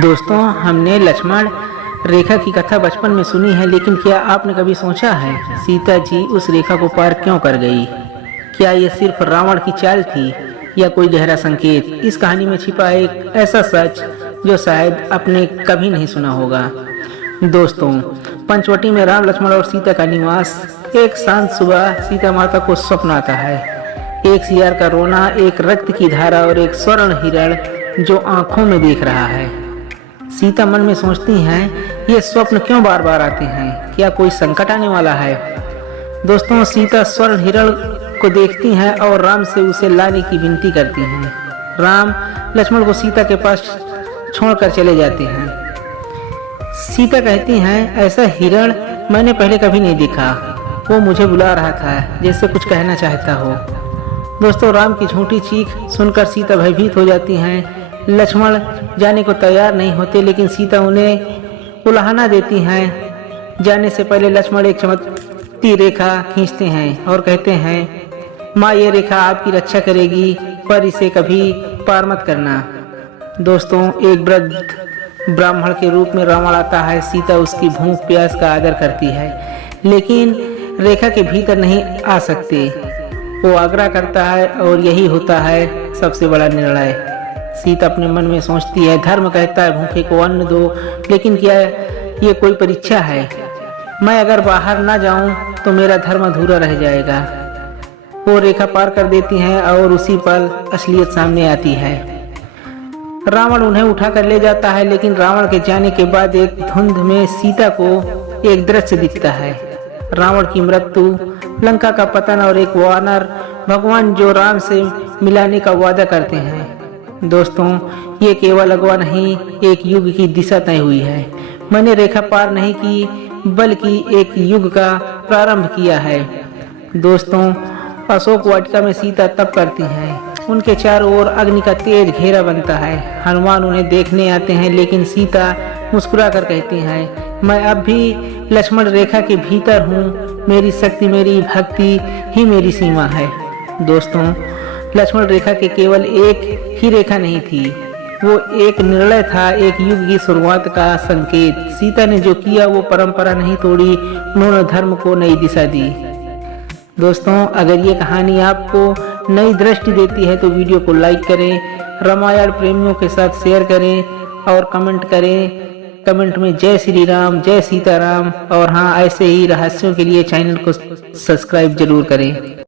दोस्तों, हमने लक्ष्मण रेखा की कथा बचपन में सुनी है, लेकिन क्या आपने कभी सोचा है सीता जी उस रेखा को पार क्यों कर गई? क्या ये सिर्फ रावण की चाल थी या कोई गहरा संकेत? इस कहानी में छिपा एक ऐसा सच जो शायद आपने कभी नहीं सुना होगा। दोस्तों, पंचवटी में राम, लक्ष्मण और सीता का निवास। एक शांत सुबह सीता माता को स्वप्न आता है। एक सियार का रोना, एक रक्त की धारा और एक स्वर्ण हिरण जो आंखों में देख रहा है। सीता मन में सोचती हैं, ये स्वप्न क्यों बार बार आते हैं? क्या कोई संकट आने वाला है? दोस्तों, सीता स्वर्ण हिरण को देखती हैं और राम से उसे लाने की विनती करती हैं। राम लक्ष्मण को सीता के पास छोड़कर चले जाते हैं। सीता कहती हैं, ऐसा हिरण मैंने पहले कभी नहीं देखा। वो मुझे बुला रहा था, जैसे कुछ कहना चाहता हो। दोस्तों, राम की झूठी चीख सुनकर सीता भयभीत हो जाती हैं। लक्ष्मण जाने को तैयार नहीं होते, लेकिन सीता उन्हें उलाहना देती हैं। जाने से पहले लक्ष्मण एक चमकती रेखा खींचते हैं और कहते हैं, माँ, ये रेखा आपकी रक्षा करेगी, पर इसे कभी पार मत करना। दोस्तों, एक वृद्ध ब्राह्मण के रूप में रावण आता है। सीता उसकी भूख प्यास का आदर करती है, लेकिन रेखा के भीतर नहीं आ सकते। वो आग्रह करता है और यही होता है सबसे बड़ा निर्णय। सीता अपने मन में सोचती है, धर्म कहता है भूखे को अन्न दो, लेकिन क्या ये कोई परीक्षा है? मैं अगर बाहर ना जाऊं तो मेरा धर्म अधूरा रह जाएगा। वो रेखा पार कर देती हैं और उसी पल असलियत सामने आती है। रावण उन्हें उठा कर ले जाता है, लेकिन रावण के जाने के बाद एक धुंध में सीता को एक दृश्य दिखता है। रावण की मृत्यु, लंका का पतन और एक वानर भगवान जो राम से मिलाने का वादा करते हैं। दोस्तों, ये केवल अगवा नहीं, एक युग की दिशा तय हुई है। मैंने रेखा पार नहीं की, बल्कि एक युग का प्रारंभ किया है। दोस्तों, अशोक वाटिका में सीता तप करती हैं। उनके चारों ओर अग्नि का तेज घेरा बनता है। हनुमान उन्हें देखने आते हैं, लेकिन सीता मुस्कुरा कर कहती हैं, मैं अब भी लक्ष्मण रेखा के भीतर हूँ। मेरी शक्ति, मेरी भक्ति ही मेरी सीमा है। दोस्तों, लक्ष्मण रेखा के केवल एक ही रेखा नहीं थी, वो एक निर्णय था, एक युग की शुरुआत का संकेत। सीता ने जो किया वो परंपरा नहीं तोड़ी, उन्होंने धर्म को नई दिशा दी। दोस्तों, अगर ये कहानी आपको नई दृष्टि देती है तो वीडियो को लाइक करें, रामायण प्रेमियों के साथ शेयर करें और कमेंट करें। कमेंट में जय श्री राम, जय सीताराम, और हाँ, ऐसे ही रहस्यों के लिए चैनल को सब्सक्राइब जरूर करें।